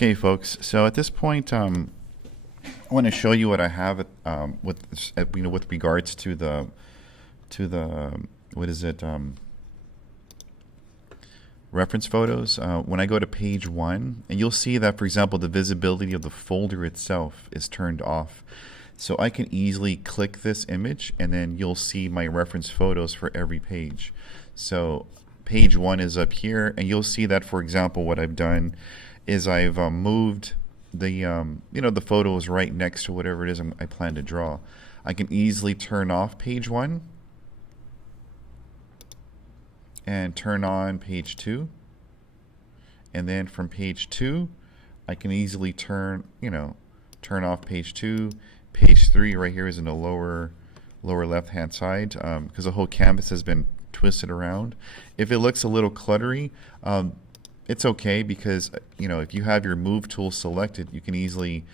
Okay, folks. So at this point, I want to show you what I have with regards to the what is it reference photos. When I go to page 1, and you'll see that, for example, the visibility of the folder itself is turned off. So I can easily click this image, and then you'll see my reference photos for every page. So page 1 is up here, and you'll see that, for example, what I've done is I've moved the the photos right next to whatever it is I plan to draw. I can easily turn off page 1 and turn on page 2, and then from page 2 I can easily turn off page 2. Page 3 right here is in the lower left hand side, because the whole canvas has been twisted around. If it looks a little cluttery, it's okay, because if you have your move tool selected, you can easily,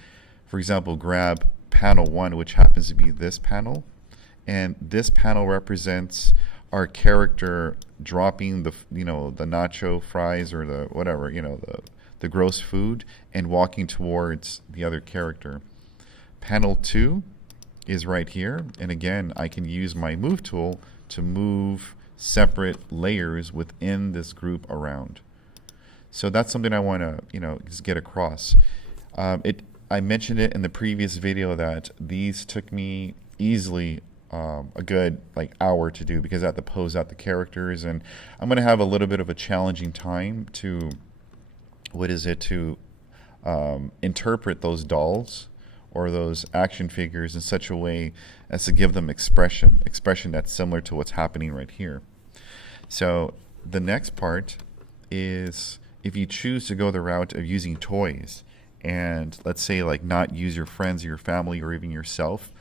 for example, grab panel 1, which happens to be this panel, and this panel represents our character dropping the nacho fries or the whatever, the gross food, and walking towards the other character. Panel 2 is right here, and again, I can use my move tool to move separate layers within this group around. So that's something I want to just get across. I mentioned it in the previous video that these took me easily a good hour to do, because I have to pose out the characters, and I'm going to have a little bit of a challenging time to interpret those dolls or those action figures in such a way as to give them expression that's similar to what's happening right here. So the next part is, if you choose to go the route of using toys, and let's say not use your friends or your family or even yourself,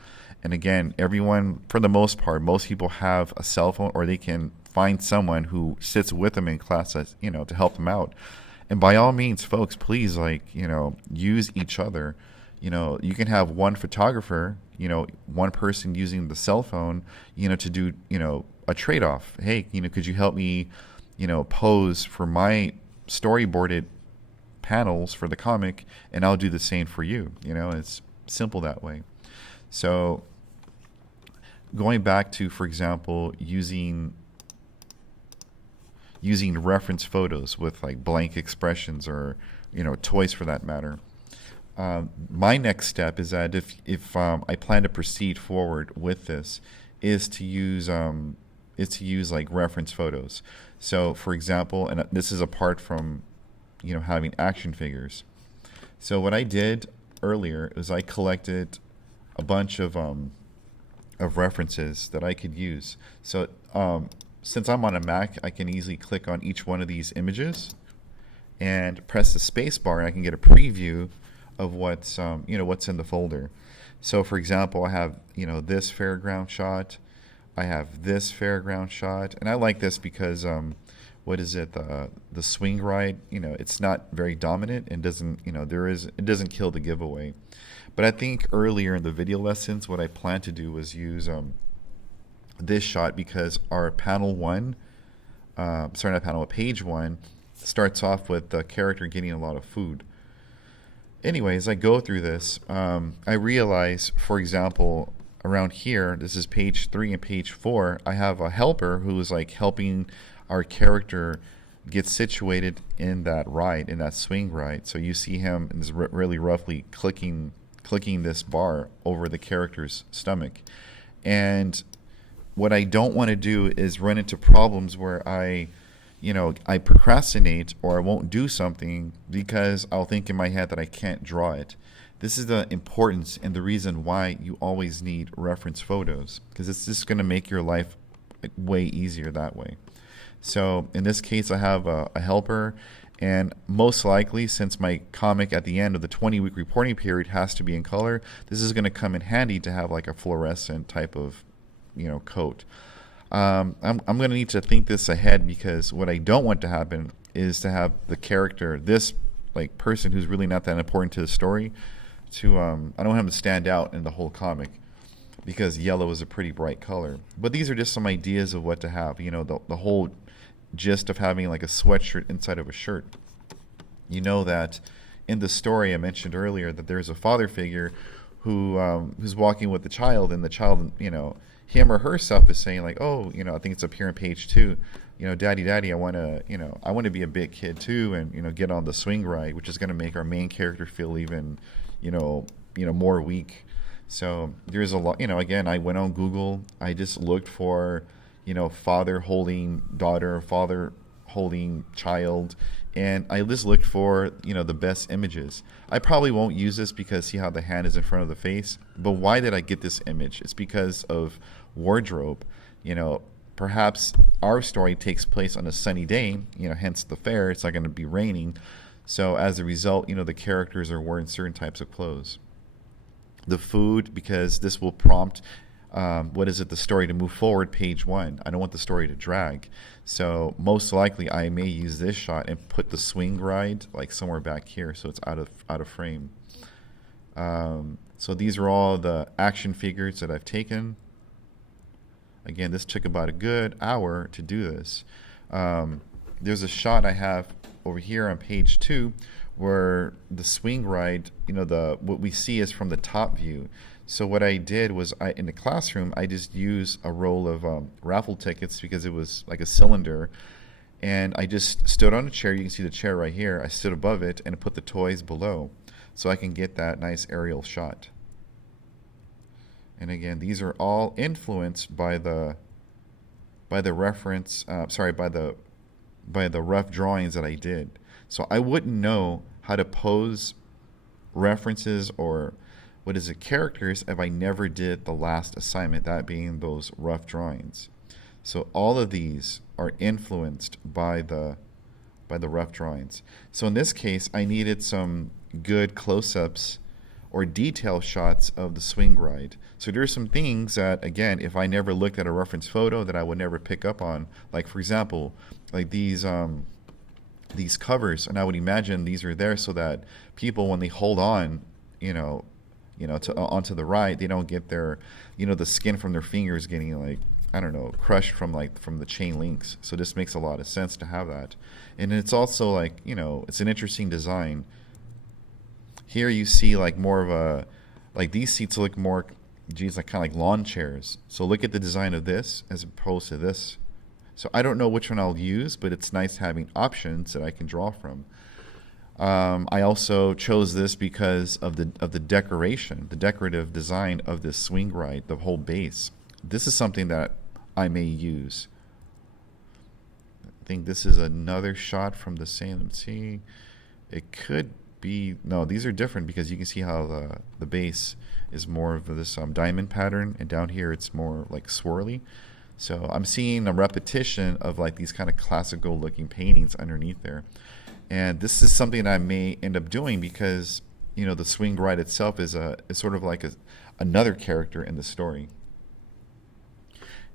and again, everyone, for the most part, most people have a cell phone, or they can find someone who sits with them in class to help them out. And by all means, folks, please use each other. You can have one photographer, one person using the cell phone, to do, a trade-off. Hey, could you help me, pose for my storyboarded panels for the comic, and I'll do the same for you. It's simple that way. So going back to, for example, using reference photos with blank expressions, or toys for that matter. My next step is that if I plan to proceed forward with this, is to use reference photos. So for example, and this is apart from having action figures. So what I did earlier is I collected a bunch of references that I could use. So since I'm on a Mac, I can easily click on each one of these images and press the space bar, and I can get a preview of what's in the folder. So for example, I have this fairground shot, I have this fairground shot, and I like this because the swing ride, it's not very dominant, and doesn't it doesn't kill the giveaway. But I think earlier in the video lessons, what I planned to do was use this shot, because our panel 1, page 1 starts off with the character getting a lot of food. Anyways, I go through this, I realize, for example, around here, this is page 3 and page 4, I have a helper who is helping our character get situated in that ride, in that swing ride. So you see him is really roughly clicking this bar over the character's stomach. And what I don't want to do is run into problems where I procrastinate, or I won't do something because I'll think in my head that I can't draw it. This is the importance and the reason why you always need reference photos, because it's just going to make your life way easier that way. So in this case, I have a helper, and most likely, since my comic at the end of the 20-week reporting period has to be in color, this is going to come in handy to have a fluorescent type of coat. I'm going to need to think this ahead, because what I don't want to happen is to have the character, this person who's really not that important to the story, I don't want him to stand out in the whole comic, because yellow is a pretty bright color. But these are just some ideas of what to have. The whole gist of having a sweatshirt inside of a shirt. That in the story I mentioned earlier that there's a father figure who's walking with the child, and the child, him or herself is saying like, oh, I think it's up here on page 2, daddy, I want to be a big kid too, and get on the swing ride, which is going to make our main character feel even, more weak. So there's a lot, again, I went on Google, I just looked for, father holding daughter, father holding child, and I just looked for, the best images. I probably won't use this because see how the hand is in front of the face, but why did I get this image? It's because of wardrobe. Perhaps our story takes place on a sunny day, hence the fair, it's not going to be raining. So as a result, the characters are wearing certain types of clothes. The food, because this will prompt the story to move forward, page 1. I don't want the story to drag. So most likely I may use this shot and put the swing ride like somewhere back here so it's out of frame. So these are all the action figures that I've taken. Again, this took about a good hour to do this. There's a shot I have over here on page 2 where the swing ride, what we see is from the top view. So what I did was, in the classroom, I just used a roll of raffle tickets because it was like a cylinder, and I just stood on a chair. You can see the chair right here. I stood above it and put the toys below, so I can get that nice aerial shot. And again, these are all influenced by the reference. By the rough drawings that I did. So I wouldn't know how to pose references or characters if I never did the last assignment, that being those rough drawings. So all of these are influenced by the rough drawings. So in this case, I needed some good close-ups or detail shots of the swing ride. So there's some things that, again, if I never looked at a reference photo, that I would never pick up on. Like, for example, like these covers, and I would imagine these are there so that people, when they hold on, onto the ride, they don't get their, the skin from their fingers getting like, I don't know, crushed from the chain links. So this makes a lot of sense to have that. And it's also like, it's an interesting design. Here you see like more of a, like these seats look more, like kind of like lawn chairs. So look at the design of this as opposed to this. So I don't know which one I'll use, but it's nice having options that I can draw from. I also chose this because of the decoration, the decorative design of this swing ride, the whole base. This is something that I may use. I think this is another shot from the same. Let's see. It could be, no, these are different because you can see how the base is more of this diamond pattern, and down here it's more like swirly. So I'm seeing a repetition of like these kind of classical looking paintings underneath there. And this is something I may end up doing because, the swing ride itself is sort of like another character in the story.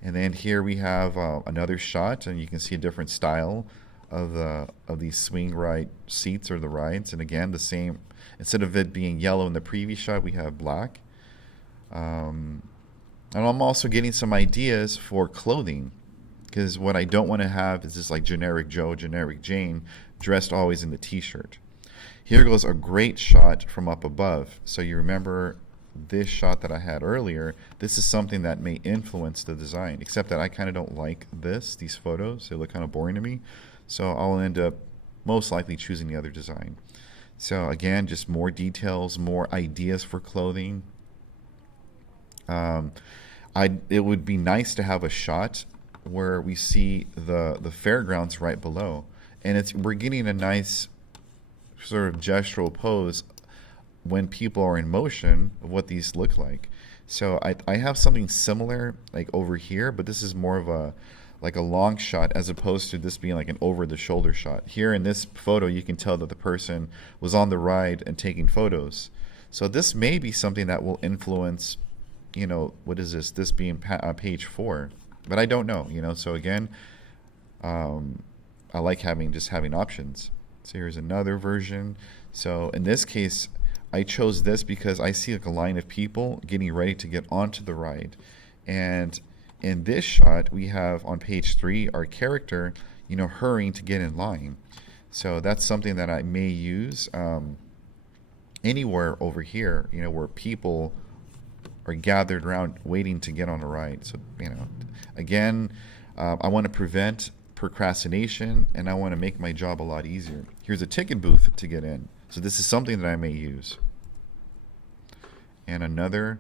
And then here we have another shot, and you can see a different style of these swing ride seats or the rides. And again, the same, instead of it being yellow in the previous shot, we have black. And I'm also getting some ideas for clothing, because what I don't want to have is this like generic Joe, generic Jane, dressed always in the t-shirt. Here goes a great shot from up above. So you remember this shot that I had earlier. This is something that may influence the design, except that I kind of don't like these photos. They look kind of boring to me. So I'll end up most likely choosing the other design. So again, just more details, more ideas for clothing. It would be nice to have a shot where we see the fairgrounds right below, and we're getting a nice sort of gestural pose when people are in motion of what these look like. So I have something similar like over here, but this is more of a long shot as opposed to this being like an over the shoulder shot. Here in this photo, you can tell that the person was on the ride and taking photos. So this may be something that will influence, what is this? This being page 4, but I don't know, So again, I like having options. So here's another version. So in this case, I chose this because I see like a line of people getting ready to get onto the ride. And in this shot, we have on page 3, our character, hurrying to get in line. So that's something that I may use. anywhere over here, where people are gathered around waiting to get on a ride. So, again, I want to prevent procrastination, and I want to make my job a lot easier. Here's a ticket booth to get in. So this is something that I may use. And another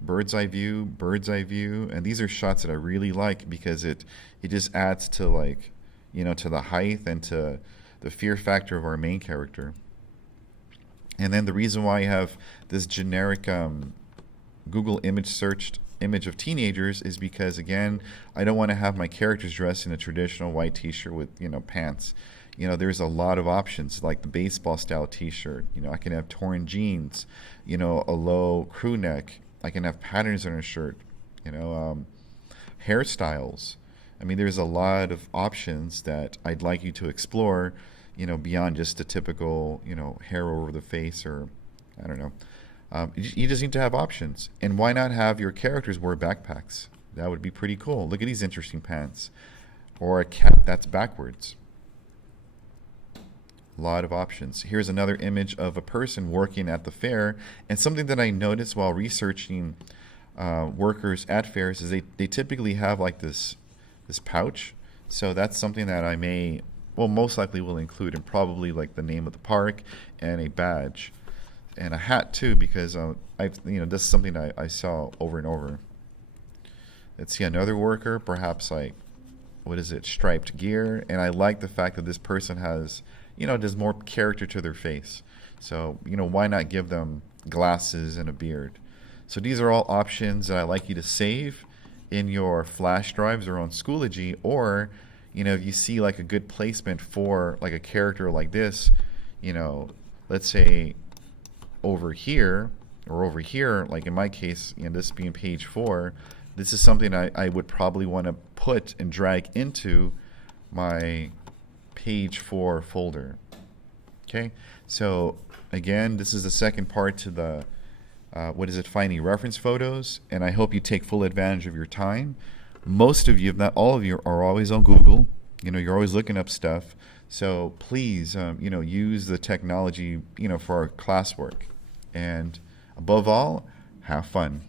bird's eye view, and these are shots that I really like because it just adds to, like, to the height and to the fear factor of our main character. And then the reason why I have this generic Google image searched image of teenagers is because, again, I don't want to have my characters dressed in a traditional white t-shirt with, pants. There's a lot of options, like the baseball style t-shirt. I can have torn jeans, a low crew neck. I can have patterns on a shirt, hairstyles. I mean, there's a lot of options that I'd like you to explore, beyond just the typical, hair over the face, or I don't know. You just need to have options. And why not have your characters wear backpacks? That would be pretty cool. Look at these interesting pants. Or a cap that's backwards. A lot of options. Here's another image of a person working at the fair. And something that I noticed while researching workers at fairs is they typically have like this pouch. So that's something that I most likely will include, and probably like the name of the park and a badge. And a hat too, because this is something I saw over and over. Let's see, another worker, perhaps like, what is it, striped gear. And I like the fact that this person has, there's more character to their face. So, why not give them glasses and a beard? So these are all options that I like you to save in your flash drives or on Schoology, or, if you see like a good placement for like a character like this, let's say over here, like in my case, this being page 4, this is something I would probably want to put and drag into my page 4 folder. Okay, so again, this is the second part to the finding reference photos, and I hope you take full advantage of your time. Most of you, if not all of you, are always on Google. You're always looking up stuff. So please, use the technology, for our classwork. And above all, have fun.